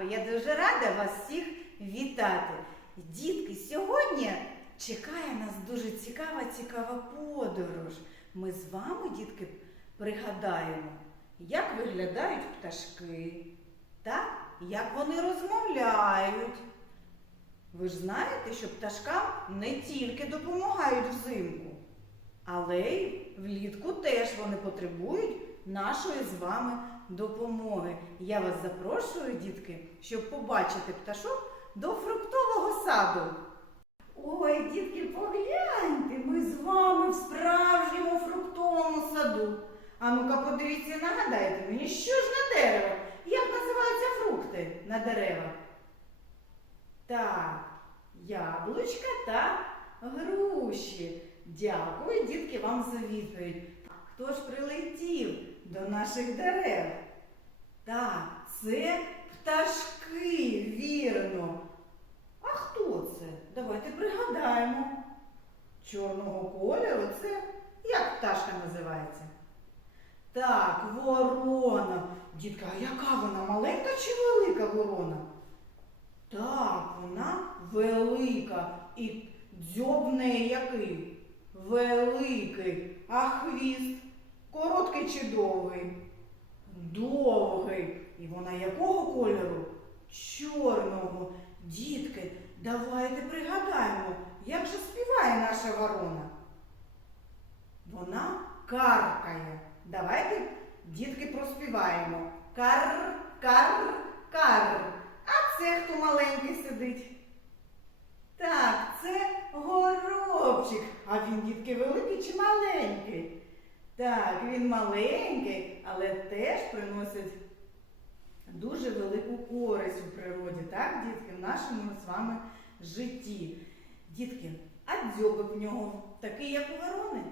ранку! Я дуже рада вас всіх вітати. Дітки, сьогодні чекає нас дуже цікава, цікава подорож. Ми з вами, дітки, пригадаємо, як виглядають пташки, та як вони розмовляють. Ви ж знаєте, що пташкам не тільки допомагають взимку, але й влітку теж вони потребують нашої з вами допомоги. Я вас запрошую, дітки, щоб побачити пташок до фруктового саду. Ой, дітки, погляньте, ми з вами в справжньому фруктовому саду. А ну-ка, подивіться, нагадайте мені, що ж на деревах? Як називаються фрукти на деревах? Так, яблучка та груші. Дякую, дітки, вам за відповідь. Хто ж прилетів до наших дерев? Так, це пташки, вірно. А хто це? Давайте пригадаємо. Чорного кольору це як пташка називається? Так, ворона. Дітка, а яка вона? Маленька чи велика ворона? Так, вона велика. І дзьоб неї який? Великий. А хвіст короткий чи довгий? Довгий. І вона якого кольору? Чорного. Дітки, давайте пригадаємо, як же співає наша ворона. Вона каркає. Давайте, дітки, проспіваємо. Кар, кар, кар. А це хто маленький сидить? Так, це горобчик. А він, дітки, великий чи маленький? Так, він маленький, але теж приносить дуже велику користь у природі, так, дітки, в нашому з вами житті. Дітки, а дзьобик в нього такий, як у ворони?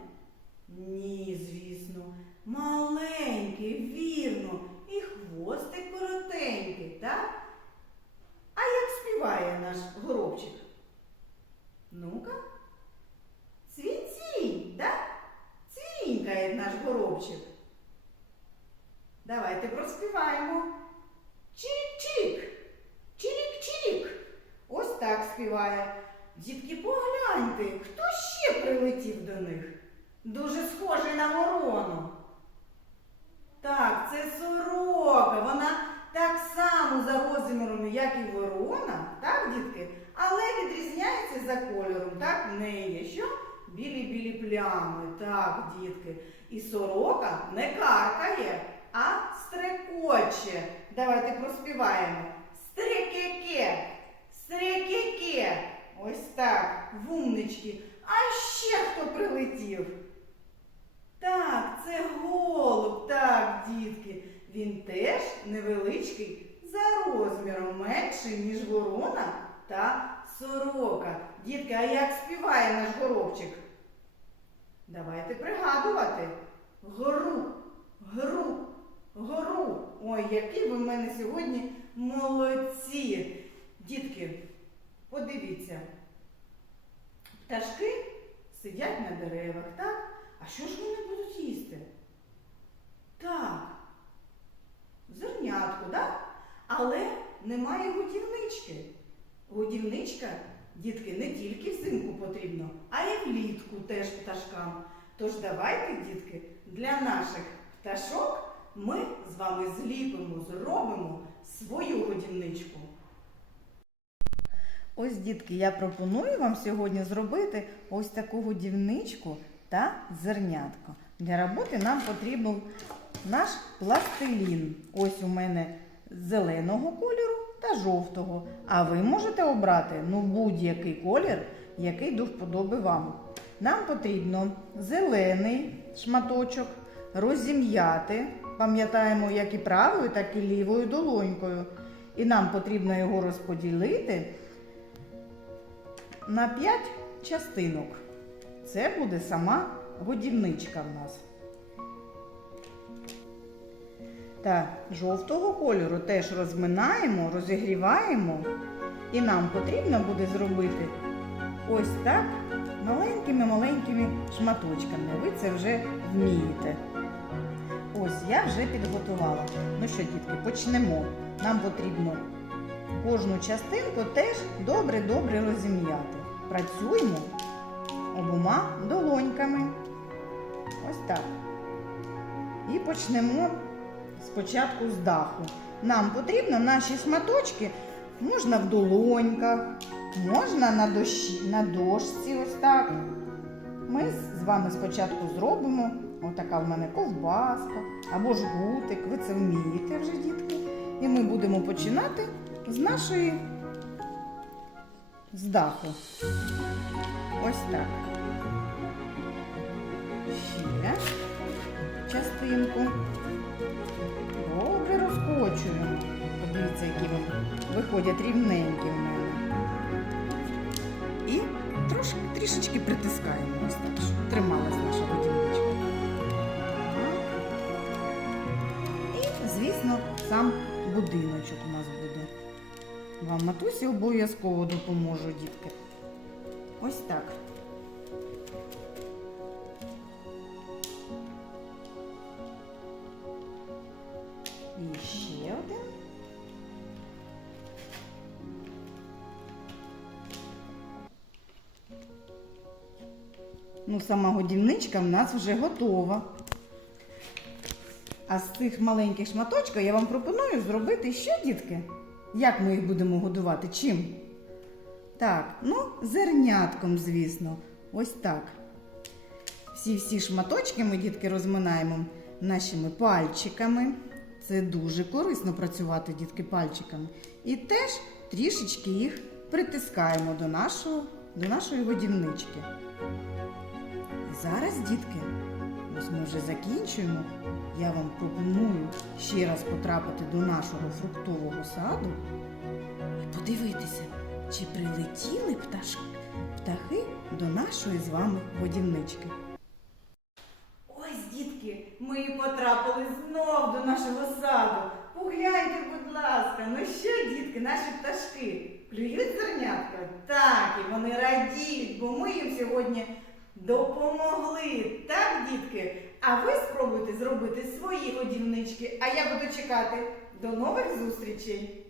Ні, звісно, маленький, вірно, і хвостик коротенький, так? А як співає наш горобчик? Ну-ка. Цвінь-цвінь, да? Цвінькає наш горобчик. Давайте проспіваємо. Чик-чик, чирік-чирік. Ось так співає. Дітки, погляньте, хто ще прилетів до них? Дуже схожий на ворону. Так, це сорока. Вона так само за розміром, як і ворона, так, дітки? Але відрізняється за кольором. Так, в неї є що? Білі-білі плями. Так, дітки. І сорока не каркає, а стрекоче. Давайте проспіваємо. Стрекеке, стрекеке. Ось так, вумнички. А ще хто прилетів? Так, це голуб, так, дітки. Він теж невеличкий за розміром, менший, ніж ворона та сорока. Дітки, а як співає наш горобчик? Давайте пригадувати. Гору, гру, гору. Ой, які ви в мене сьогодні молодці. Дітки, подивіться. Пташки сидять на деревах, так? А що ж вони будуть їсти? Так, зернятку, так? Але немає годівнички. Годівничка, дітки, не тільки взимку потрібно, а й влітку теж пташкам. Тож давайте, дітки, для наших пташок ми з вами зліпимо, зробимо свою годівничку. Ось, дітки, я пропоную вам сьогодні зробити ось таку годівничку та зернятко. Для роботи нам потрібен наш пластилін. Ось у мене зеленого кольору та жовтого. А ви можете обрати ну, будь-який колір, який до вподоби вам. Нам потрібно зелений шматочок розім'яти. Пам'ятаємо, як і правою, так і лівою долонькою. І нам потрібно його розподілити на 5 частинок. Це буде сама годівничка в нас. Та жовтого кольору теж розминаємо, розігріваємо. І нам потрібно буде зробити ось так маленькими-маленькими шматочками. Ви це вже вмієте. Ось я вже підготувала. Ну що, дітки, почнемо. Нам потрібно кожну частинку теж добре-добре розім'яти. Працюємо обома долоньками. Ось так. І почнемо спочатку з даху. Нам потрібно наші шматочки можна в долоньках, можна на, дощі, на дошці, ось так. Ми з вами спочатку зробимо отака в мене ковбаска або жгутик. Ви це вмієте вже, дітки. І ми будемо починати з нашої з даху. Ось так. Ще частинку. Добре розкочуємо. Подивіться, які вони виходять рівненькі в мене. І трошки трішечки притискаємо ось так, щоб трималась наша водяничка. І, звісно, сам будиночок у нас буде. Вам матусі обов'язково допоможу, дітки. Ось так. І ще один. Ну, сама годівничка в нас вже готова. А з цих маленьких шматочків я вам пропоную зробити що, дітки? Як ми їх будемо годувати? Чим? Так, ну, зернятком, звісно. Ось так. Всі-всі шматочки ми, дітки, розминаємо нашими пальчиками. Це дуже корисно працювати, дітки, пальчиками. І теж трішечки їх притискаємо до, нашого, до нашої годівнички. Зараз, дітки, ось ми вже закінчуємо. Я вам пропоную ще раз потрапити до нашого фруктового саду і подивитися, чи прилетіли пташ... птахи до нашої з вами годівнички. Ось, дітки, ми потрапили знов до нашого саду. Погляньте, будь ласка, ну що, дітки, наші пташки клюють зернятка? Так, і вони радіють, бо ми їм сьогодні допомогли. Так, дітки? А ви спробуйте зробити свої годівнички, а я буду чекати. До нових зустрічей!